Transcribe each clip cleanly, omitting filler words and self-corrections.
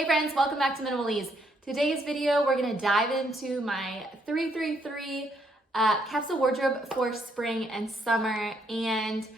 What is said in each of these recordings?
Hey friends, welcome back to Minimalist. Today's video, we're gonna dive into my 333 capsule wardrobe for spring and summer, and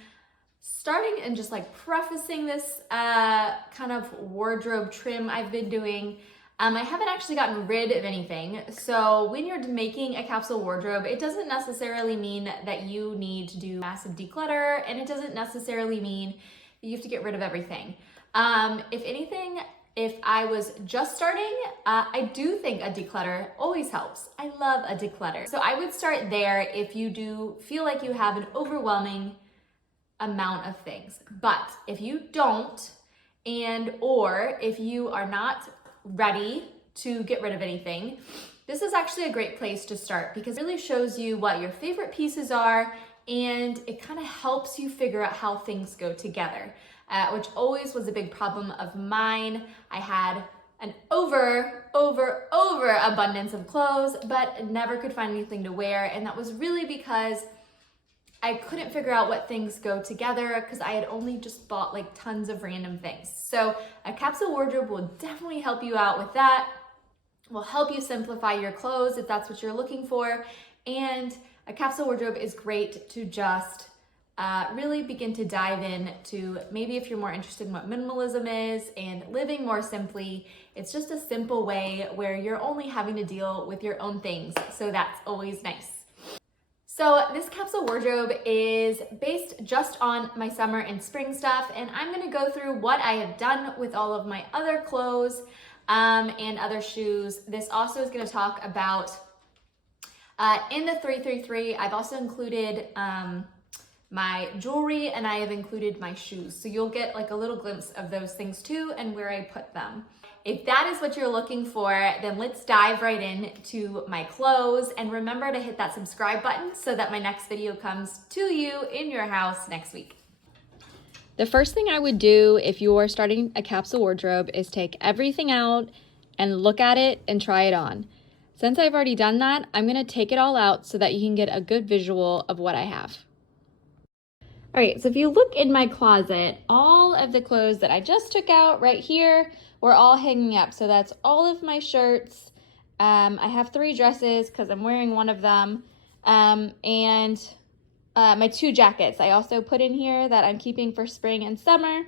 starting and just like prefacing this kind of wardrobe trim I've been doing. I haven't actually gotten rid of anything. So when you're making a capsule wardrobe, it doesn't necessarily mean that you need to do massive declutter, and it doesn't necessarily mean that you have to get rid of everything. If anything, if I was just starting, I do think a declutter always helps. I love a declutter. So I would start there if you do feel like you have an overwhelming amount of things. But if you don't, or if you are not ready to get rid of anything, this is actually a great place to start because it really shows you what your favorite pieces are, and it kind of helps you figure out how things go together. Which always was a big problem of mine. I had an over abundance of clothes, but never could find anything to wear. And that was really because I couldn't figure out what things go together because I had only just bought like tons of random things. So a capsule wardrobe will definitely help you out with that. Will help you simplify your clothes if that's what you're looking for. And a capsule wardrobe is great to just really begin to dive in to, maybe if you're more interested in what minimalism is and living more simply. It's just a simple way where you're only having to deal with your own things. So that's always nice. So this capsule wardrobe is based just on my summer and spring stuff, and I'm gonna go through what I have done with all of my other clothes and other shoes. This also is gonna talk about, in the 333, I've also included my jewelry, and I have included my shoes. So you'll get like a little glimpse of those things too and where I put them. If that is what you're looking for, then let's dive right into my clothes, and remember to hit that subscribe button so that my next video comes to you in your house next week. The first thing I would do if you are starting a capsule wardrobe is take everything out and look at it and try it on. Since I've already done that, I'm gonna take it all out so that you can get a good visual of what I have. All right, so if you look in my closet, all of the clothes that I just took out right here were all hanging up. So that's all of my shirts. I have 3 dresses because I'm wearing one of them. And my 2 jackets I also put in here that I'm keeping for spring and summer,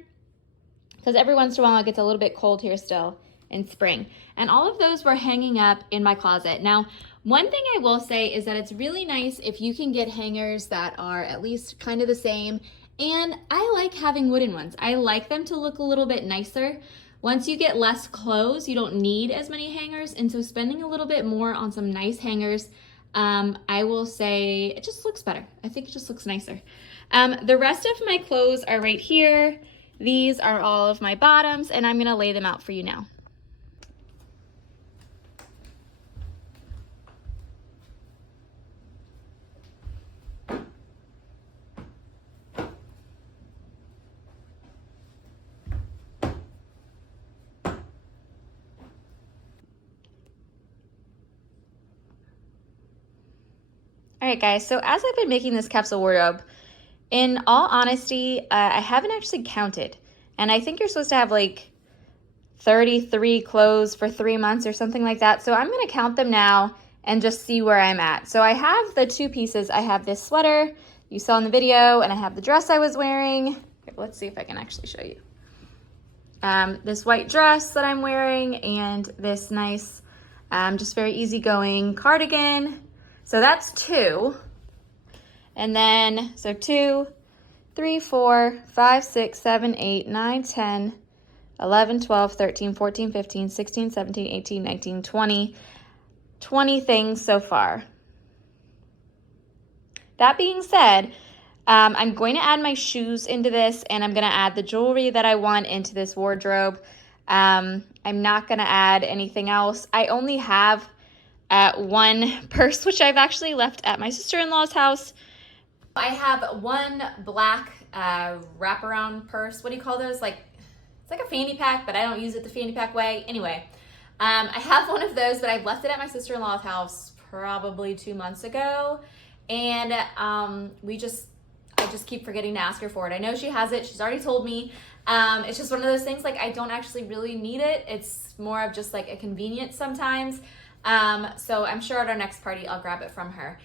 because every once in a while it gets a little bit cold here still in spring. And all of those were hanging up in my closet. Now, one thing I will say is that it's really nice if you can get hangers that are at least kind of the same. And I like having wooden ones. I like them to look a little bit nicer. Once you get less clothes, you don't need as many hangers. And so spending a little bit more on some nice hangers, I will say it just looks better. I think it just looks nicer. The rest of my clothes are right here. These are all of my bottoms, and I'm gonna lay them out for you now. All right, guys, so as I've been making this capsule wardrobe, in all honesty, I haven't actually counted. And I think you're supposed to have like 33 clothes for 3 months or something like that. So I'm gonna count them now and just see where I'm at. So I have the 2 pieces. I have this sweater you saw in the video, and I have the dress I was wearing. Here, let's see if I can actually show you. This white dress that I'm wearing, and this nice, just very easygoing cardigan. So that's 2. And then, so 2, 3, 4, 5, 6, 7, 8, 9, 10, 11, 12, 13, 14, 15, 16, 17, 18, 19, 20. 20 things so far. That being said, I'm going to add my shoes into this, and I'm going to add the jewelry that I want into this wardrobe. I'm not going to add anything else. I only have 1 purse, which I've actually left at my sister-in-law's house. I have 1 black wraparound purse. What do you call those? Like, it's like a fanny pack, but I don't use it the fanny pack way. Anyway, I have 1 of those, but I've left it at my sister-in-law's house probably 2 months ago. And I just keep forgetting to ask her for it. I know she has it. She's already told me. It's just one of those things, like I don't actually really need it. It's more of just like a convenience sometimes. So I'm sure at our next party, I'll grab it from her.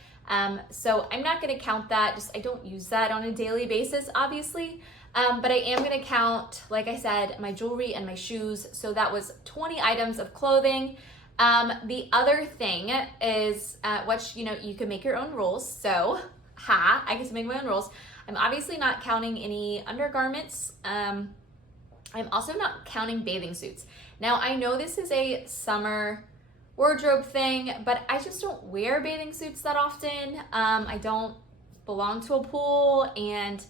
So I'm not gonna count that, just I don't use that on a daily basis, obviously. But I am gonna count, like I said, my jewelry and my shoes. So that was 20 items of clothing. The other thing is, which, you know, you can make your own rules. So, I get to make my own rules. I'm obviously not counting any undergarments. I'm also not counting bathing suits. Now, I know this is a summer wardrobe thing, but I just don't wear bathing suits that often. I don't belong to a pool, and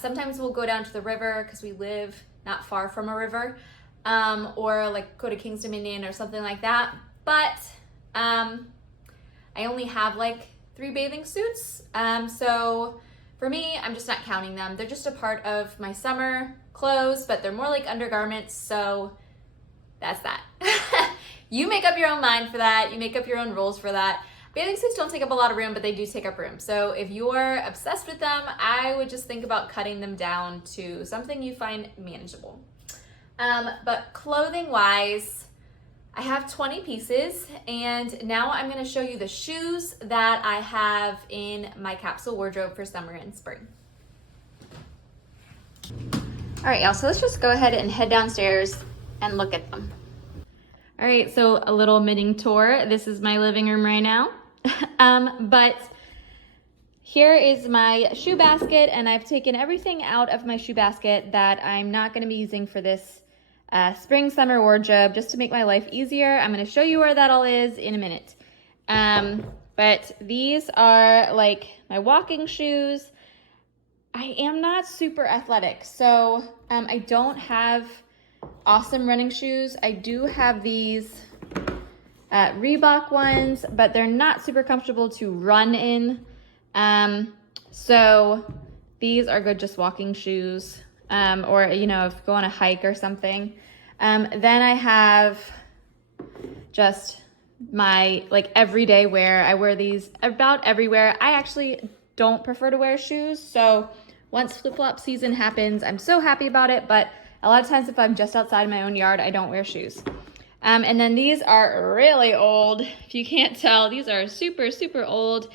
sometimes we'll go down to the river because we live not far from a river, or like go to King's Dominion or something like that. But I only have like 3 bathing suits. So for me, I'm just not counting them. They're just a part of my summer clothes, but they're more like undergarments. So that's that. You make up your own mind for that. You make up your own rules for that. Bathing suits don't take up a lot of room, but they do take up room. So if you're obsessed with them, I would just think about cutting them down to something you find manageable. But clothing wise, I have 20 pieces, and now I'm gonna show you the shoes that I have in my capsule wardrobe for summer and spring. All right, y'all, so let's just go ahead and head downstairs and look at them. All right, so a little knitting tour. This is my living room right now. But here is my shoe basket, and I've taken everything out of my shoe basket that I'm not gonna be using for this spring summer wardrobe, just to make my life easier. I'm gonna show you where that all is in a minute. But these are like my walking shoes. I am not super athletic, so I don't have awesome running shoes. I do have these Reebok ones, but they're not super comfortable to run in. So these are good just walking shoes, or, you know, if you go on a hike or something. Then I have just my like everyday wear. I wear these about everywhere. I actually don't prefer to wear shoes. So once flip-flop season happens, I'm so happy about it. But a lot of times if I'm just outside my own yard, I don't wear shoes. And then these are really old. If you can't tell, these are super, super old.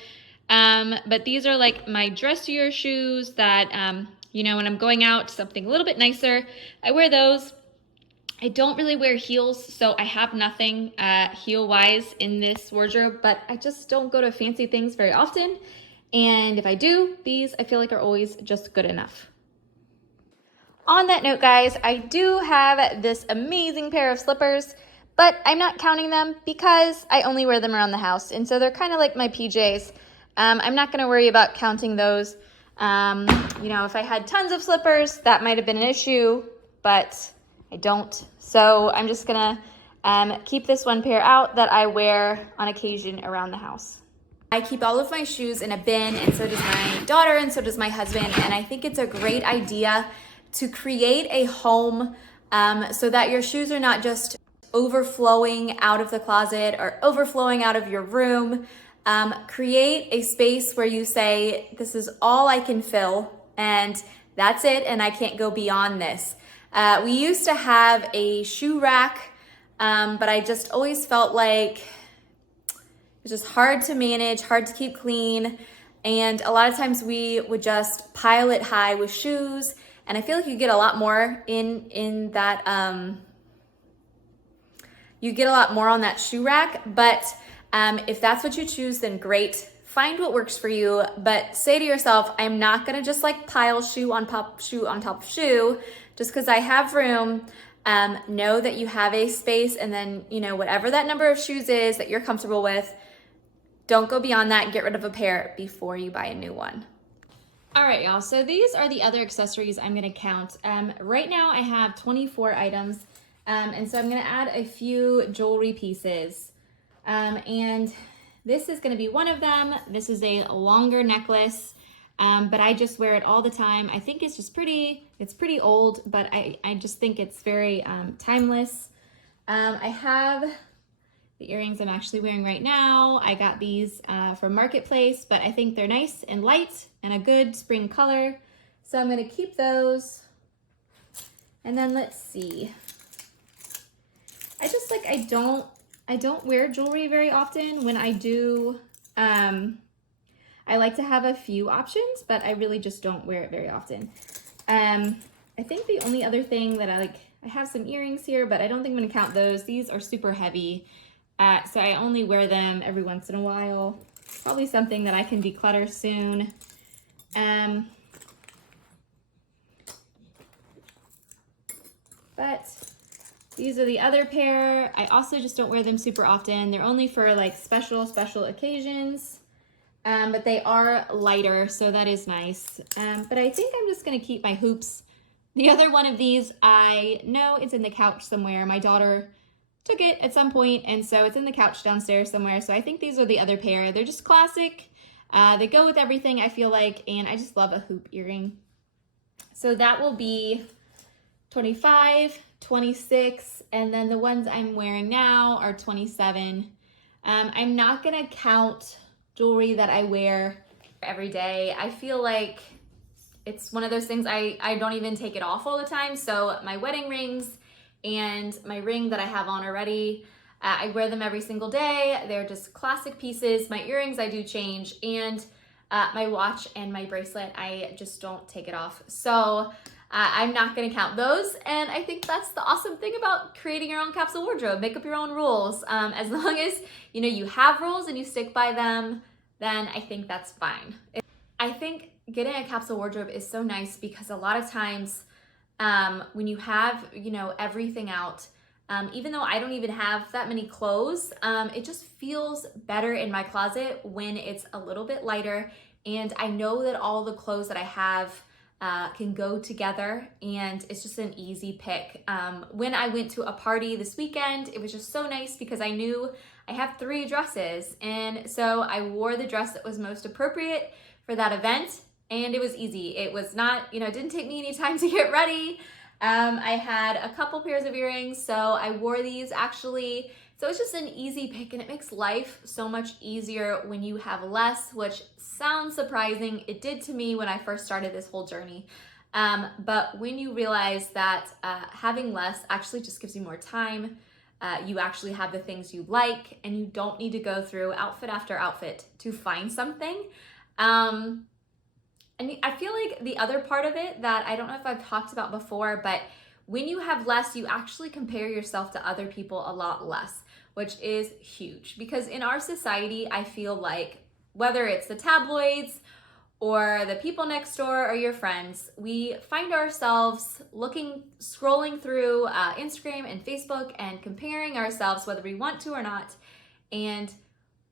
But these are like my dressier shoes that, you know, when I'm going out to something a little bit nicer, I wear those. I don't really wear heels, so I have nothing heel-wise in this wardrobe, but I just don't go to fancy things very often. And if I do, these I feel like are always just good enough. On that note, guys, I do have this amazing pair of slippers, but I'm not counting them because I only wear them around the house. And so they're kind of like my PJs. I'm not gonna worry about counting those. You know, if I had tons of slippers, that might've been an issue, but I don't. So I'm just gonna keep this one pair out that I wear on occasion around the house. I keep all of my shoes in a bin, and so does my daughter, and so does my husband. And I think it's a great idea to create a home so that your shoes are not just overflowing out of the closet or overflowing out of your room. Create a space where you say, this is all I can fill, and that's it, and I can't go beyond this. We used to have a shoe rack, but I just always felt like it was just hard to manage, hard to keep clean, and a lot of times we would just pile it high with shoes, and I feel like you get a lot more in that, you get a lot more on that shoe rack. But if that's what you choose, then great. Find what works for you, but say to yourself, I'm not gonna just like pile shoe on top of shoe just because I have room. Know that you have a space, and then, you know, whatever that number of shoes is that you're comfortable with, don't go beyond that. Get rid of a pair before you buy a new one. All right, y'all, so these are the other accessories I'm gonna count. Right now I have 24 items, and so I'm gonna add a few jewelry pieces. And this is gonna be one of them. This is a longer necklace, but I just wear it all the time. I think it's just it's pretty old, but I just think it's very timeless. I have the earrings I'm actually wearing right now. I got these from Marketplace, but I think they're nice and light and a good spring color. So I'm gonna keep those. And then let's see. I just like, I don't wear jewelry very often. When I do, I like to have a few options, but I really just don't wear it very often. I think the only other thing that I have some earrings here, but I don't think I'm gonna count those. These are super heavy, so I only wear them every once in a while. Probably something that I can declutter soon. But these are the other pair. I also just don't wear them super often. They're only for like special occasions. But they are lighter, so that is nice. But I think I'm just gonna keep my hoops. The other one of these, I know it's in the couch somewhere. My daughter took it at some point, and so it's in the couch downstairs somewhere. So I think these are the other pair. They're just classic. They go with everything, I feel like, and I just love a hoop earring. So that will be 25, 26, and then the ones I'm wearing now are 27. I'm not gonna count jewelry that I wear every day. I feel like it's one of those things I don't even take it off all the time. So my wedding rings and my ring that I have on already, I wear them every single day. They're just classic pieces. My earrings I do change, and my watch and my bracelet, I just don't take it off. So I'm not gonna count those. And I think that's the awesome thing about creating your own capsule wardrobe. Make up your own rules. As long as you have rules and you stick by them, then I think that's fine. I think getting a capsule wardrobe is so nice because a lot of times when you have, everything out, even though I don't even have that many clothes, it just feels better in my closet when it's a little bit lighter. And I know that all the clothes that I have can go together, and it's just an easy pick. When I went to a party this weekend, it was just so nice because I knew I have 3 dresses, and so I wore the dress that was most appropriate for that event, and it was easy. It was not, it didn't take me any time to get ready. I had a couple pairs of earrings, so I wore these actually. So it's just an easy pick, and it makes life so much easier when you have less, which sounds surprising. It did to me when I first started this whole journey. But when you realize that having less actually just gives you more time, you actually have the things you like, and you don't need to go through outfit after outfit to find something. And I feel like the other part of it that I don't know if I've talked about before, but when you have less, you actually compare yourself to other people a lot less, which is huge. Because in our society, I feel like whether it's the tabloids or the people next door or your friends, we find ourselves scrolling through Instagram and Facebook and comparing ourselves whether we want to or not. And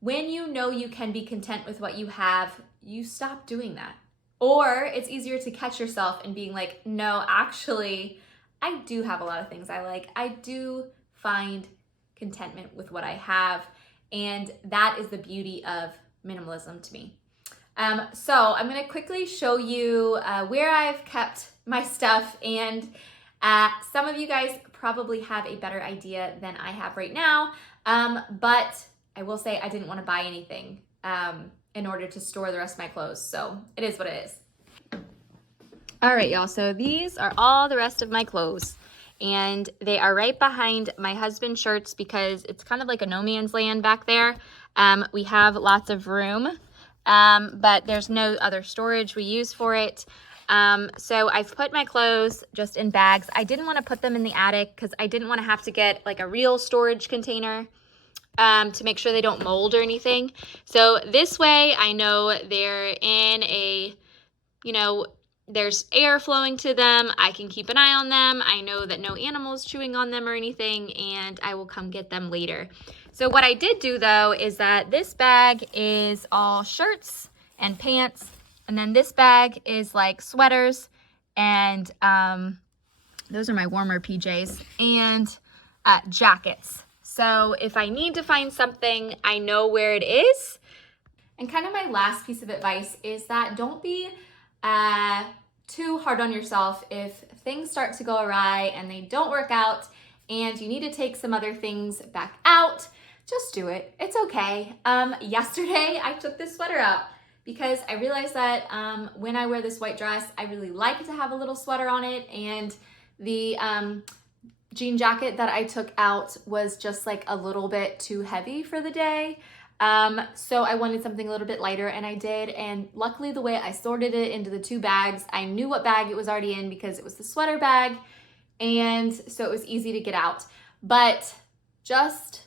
when you can be content with what you have, you stop doing that. Or it's easier to catch yourself and being like, no, actually, I do have a lot of things I like. I do find contentment with what I have. And that is the beauty of minimalism to me. So I'm gonna quickly show you where I've kept my stuff. And some of you guys probably have a better idea than I have right now. But I will say I didn't wanna buy anything in order to store the rest of my clothes. So it is what it is. All right, y'all, so these are all the rest of my clothes, and they are right behind my husband's shirts because it's kind of like a no man's land back there. We have lots of room, but there's no other storage we use for it. So I've put my clothes just in bags. I didn't want to put them in the attic because I didn't want to have to get like a real storage container to make sure they don't mold or anything. So this way I know they're in a, there's air flowing to them. I can keep an eye on them. I know that no animals chewing on them or anything, and I will come get them later. So what I did do though is that this bag is all shirts and pants, and then this bag is like sweaters, and those are my warmer PJs, and jackets. So if I need to find something, I know where it is. And kind of my last piece of advice is that don't be too hard on yourself if things start to go awry and they don't work out and you need to take some other things back out. Just do it. It's okay. Yesterday I took this sweater out because I realized that when I wear this white dress, I really like to have a little sweater on it, and The jean jacket that I took out was just like a little bit too heavy for the day. So I wanted something a little bit lighter, and I did. And luckily the way I sorted it into the 2 bags, I knew what bag it was already in because it was the sweater bag. And so it was easy to get out. But just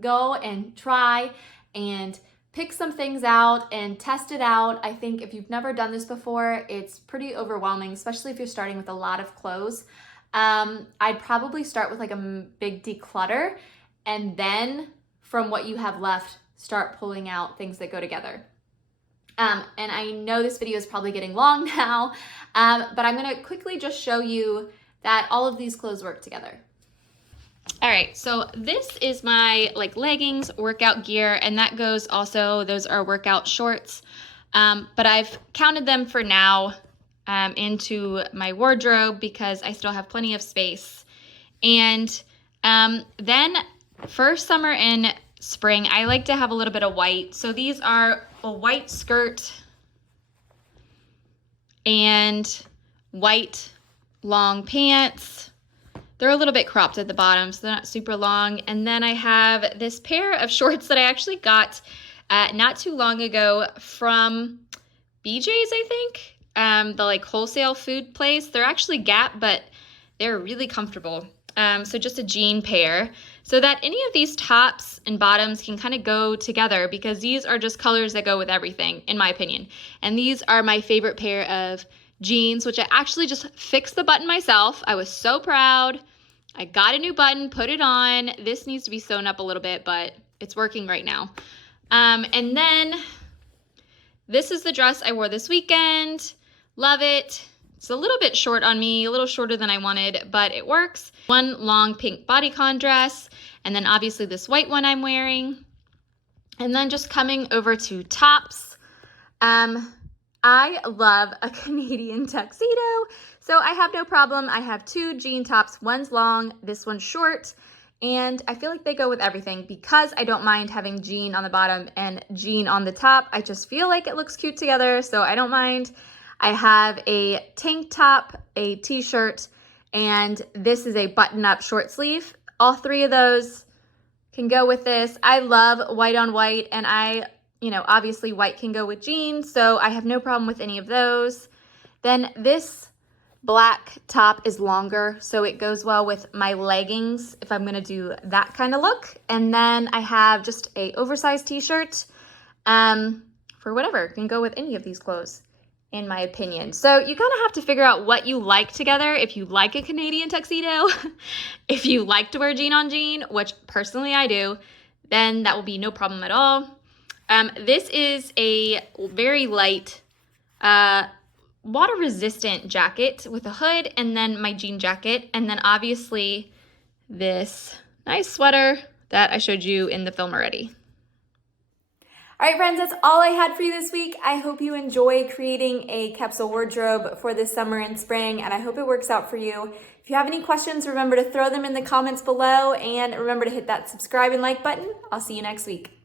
go and try and pick some things out and test it out. I think if you've never done this before, it's pretty overwhelming, especially if you're starting with a lot of clothes. I'd probably start with like a big declutter, and then from what you have left, start pulling out things that go together. And I know this video is probably getting long now, but I'm gonna quickly just show you that all of these clothes work together. All right, so this is my like leggings, workout gear, and that goes also, those are workout shorts. But I've counted them for now into my wardrobe because I still have plenty of space. And then for summer and spring, I like to have a little bit of white. So these are a white skirt and white long pants. They're a little bit cropped at the bottom, so they're not super long. And then I have this pair of shorts that I actually got not too long ago from BJ's, I think. The like wholesale food place. They're actually Gap, but they're really comfortable. So just a jean pair, so that any of these tops and bottoms can kind of go together, because these are just colors that go with everything, in my opinion. And these are my favorite pair of jeans, which I actually just fixed the button myself. I was so proud. I got a new button, put it on. This needs to be sewn up a little bit, but it's working right now. And then this is the dress I wore this weekend. Love it. It's a little bit short on me, a little shorter than I wanted, but it works. One long pink bodycon dress, and then obviously this white one I'm wearing. And then just coming over to tops. I love a Canadian tuxedo, so I have no problem. I have 2 jean tops. One's long, this one's short, and I feel like they go with everything because I don't mind having jean on the bottom and jean on the top. I just feel like it looks cute together, so I don't mind. I have a tank top, a t-shirt, and this is a button-up short sleeve. All 3 of those can go with this. I love white on white, and obviously white can go with jeans, so I have no problem with any of those. Then this black top is longer, so it goes well with my leggings if I'm gonna do that kind of look. And then I have just a oversized t-shirt for whatever, can go with any of these clothes, in my opinion. So you kind of have to figure out what you like together. If you like a Canadian tuxedo, if you like to wear jean on jean, which personally I do, then that will be no problem at all. This is a very light, water-resistant jacket with a hood, and then my jean jacket, and then obviously this nice sweater that I showed you in the film already. All right, friends, that's all I had for you this week. I hope you enjoy creating a capsule wardrobe for this summer and spring, and I hope it works out for you. If you have any questions, remember to throw them in the comments below, and remember to hit that subscribe and like button. I'll see you next week.